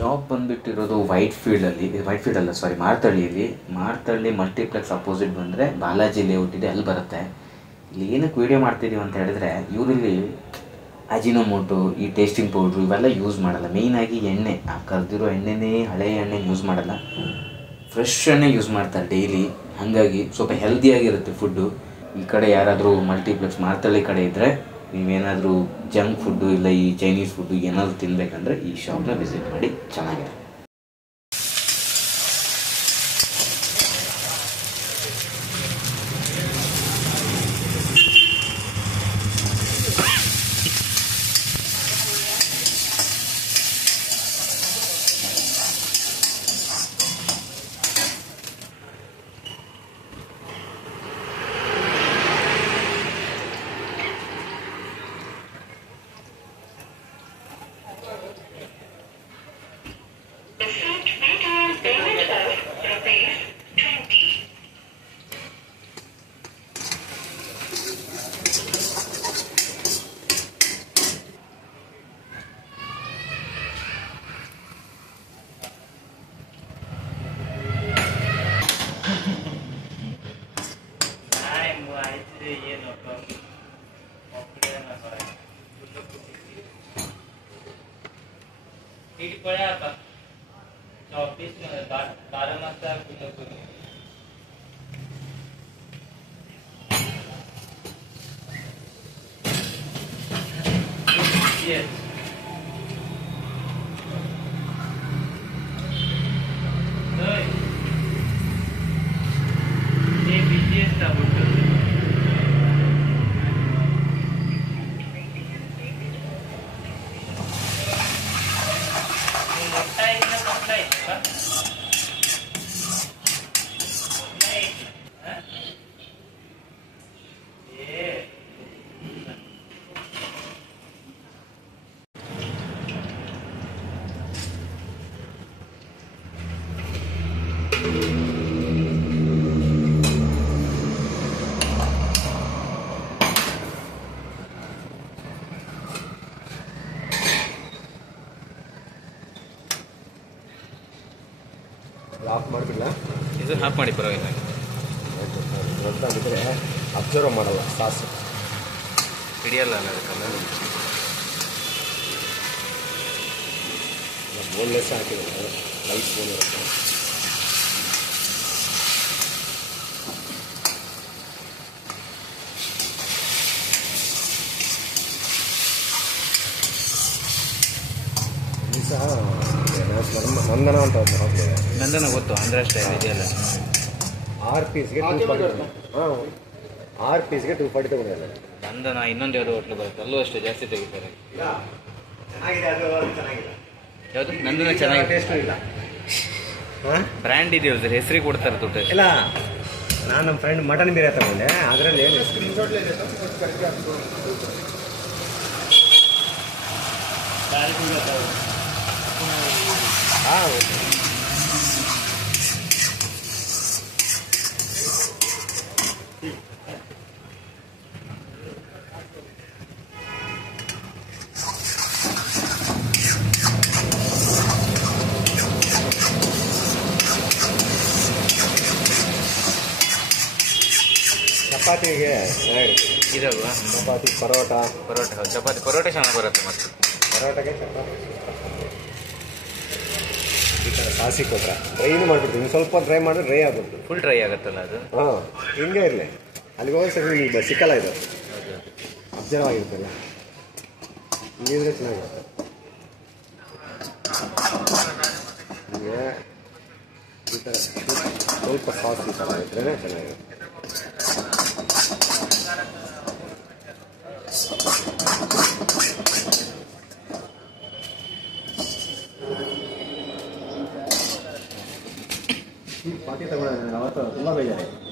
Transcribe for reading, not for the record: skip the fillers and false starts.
Job ಬಂದುಬಿಟ್ಟಿರೋದು white field ಅಲ್ಲ ಸಾರಿ Marathahalli multiplex opposite ಬಂದರೆ Balaji layout ಇದೆ, ಅಲ್ಲಿ ಬರುತ್ತೆ. ಇಲ್ಲಿ ಏನಕ್ಕೆ ವೀಡಿಯೋ ಮಾಡ್ತಿದ್ದೀವಿ ಅಂತ ಹೇಳಿದ್ರೆ, ಇವರಲ್ಲಿ ಅಜಿನೋಮೋಟೊ, ಈ ಟೇಸ್ಟಿಂಗ್ ಪೌಡ್ರು ಇವೆಲ್ಲ ಯೂಸ್ ಮಾಡಲ್ಲ. ಮೇಯ್ನಾಗಿ ಎಣ್ಣೆ, ಆ ಕರೆದಿರೋ ಎಣ್ಣೆನೇ ಹಳೆಯ ಎಣ್ಣೆ ಯೂಸ್ ಮಾಡಲ್ಲ, ಫ್ರೆಶ್ ಎಣ್ಣೆ ಯೂಸ್ ಮಾಡ್ತಾರೆ ಡೈಲಿ. ಹಾಗಾಗಿ ಸ್ವಲ್ಪ ಹೆಲ್ದಿಯಾಗಿರುತ್ತೆ ಫುಡ್ಡು. ಈ ಕಡೆ ಯಾರಾದರೂ ಮಲ್ಟಿಪ್ಲೆಕ್ಸ್ ಮಾರ್ತಳ್ಳಿ ಕಡೆ ಇದ್ದರೆ, ನೀವೇನಾದರೂ ಜಂಕ್ ಫುಡ್ಡು ಇಲ್ಲ ಈ ಚೈನೀಸ್ ಫುಡ್ಡು ಏನಾದರೂ ತಿನ್ನಬೇಕಂದ್ರೆ ಈ ಶಾಪ್ನ ವಿಸಿಟ್ ಮಾಡಿ, ಚೆನ್ನಾಗಿದೆ. Yes. ये BGS का बुक ಆಫ್ ಮಾಡಿಬಿಡಲ್ಲ, ಇದು ಆಫ್ ಮಾಡಿ ಪರವಾಗಿಲ್ಲ. ದೊಡ್ಡದಾಗಿದ್ದರೆ ಅಬ್ಸರ್ವ್ ಮಾಡಲ್ಲ, ಸಾಸು ಹಿಡಿಯಲ್ಲ ಅಲ್ಲ ಅದಕ್ಕೆಲ್ಲ. ಬೋನ್ಲೆಸ್ ಹಾಕಿದ್ರೆ ಲೈಟ್ ಬೋನ್ ಇರುತ್ತೆ. ಈ ಸಹ ನಂದನ ಅಂತ ಹೋಗ್ತದೆ. ನಂದನ ಗೊತ್ತು, ಆಂಧ್ರ ಸ್ಟೈಲ್ ಇದೆಯಲ್ಲ. 6 ಪೀಸ್ಗೆ 240. ಹಾಂ, 6 ಪೀಸ್ಗೆ 240 ತಗೊಂಡಿಲ್ಲ. ನಂದನ ಇನ್ನೊಂದು ಯಾವುದೋ ಹೋಟ್ಲು ಬರುತ್ತೆ, ಅಲ್ಲೂ ಅಷ್ಟೇ ಜಾಸ್ತಿ ತೆಗಿತಾರೆ. ಯಾವುದು ನಂದನ ಚೆನ್ನಾಗಿ ಟೇಸ್ಟು ಇಲ್ಲ. ಹಾಂ, ಬ್ರ್ಯಾಂಡ್ ಇದೆಯಲ್ಲ ಸರ್, ಹೆಸರಿಗೆ ಕೊಡ್ತಾರೆ ದುಡ್ಡು. ಇಲ್ಲ, ನಾನು ನಮ್ಮ ಫ್ರೆಂಡ್ ಮಟನ್ ಬಿರಿಯಾನಿ ತಗೊಂಡೆ, ಅದರಲ್ಲಿ ಏನು ಹೆಸರು ಚಪಾತಿಗೆ ಚೆನ್ನಾಗಿರುತ್ತೆ. ಇದಲ್ವಾ ಚಪಾತಿ, ಪರೋಟ ಪರೋಟ ಚೆನ್ನಾಗಿ ಬರುತ್ತೆ. ಮತ್ತು ಪರೋಟಗೆ ಚಪಾತಿ ಈ ಥರ ಸಾಸಿ ಕೊಟ್ಟರೆ ಡ್ರೈನು ಮಾಡಿಬಿಡ್ತೀವಿ. ಇನ್ನು ಸ್ವಲ್ಪ ಡ್ರೈ ಮಾಡಿದ್ರೆ ಡ್ರೈ ಆಗುತ್ತೆ, ಫುಲ್ ಡ್ರೈ ಆಗುತ್ತಲ್ಲ ಅದು. ಹಾಂ, ಹಿಂಗೆ ಇರಲಿ. ಅಲ್ಲಿಗೆ ಹೋಗಿ ಸರಿ ಈಗ ಸಿಕ್ಕಲ್ಲ, ಇದು ಅಬ್ಸರ್ವ್ ಆಗಿರುತ್ತಲ್ಲ, ಹಿಂಗಿದ್ರೆ ಚೆನ್ನಾಗಿರುತ್ತೆ. ಹೀಗೆ ಈ ಥರ ಸ್ವಲ್ಪ ಸಾಸ್ ಈ ಥರ ಇದ್ರೇ ಚೆನ್ನಾಗಿರುತ್ತೆ. ಪಾತಿ ತಗೊಳ್ಳೋಣ, ಅವತ್ತು ತುಂಬ ಬೇಜಾರಾಯಿತು.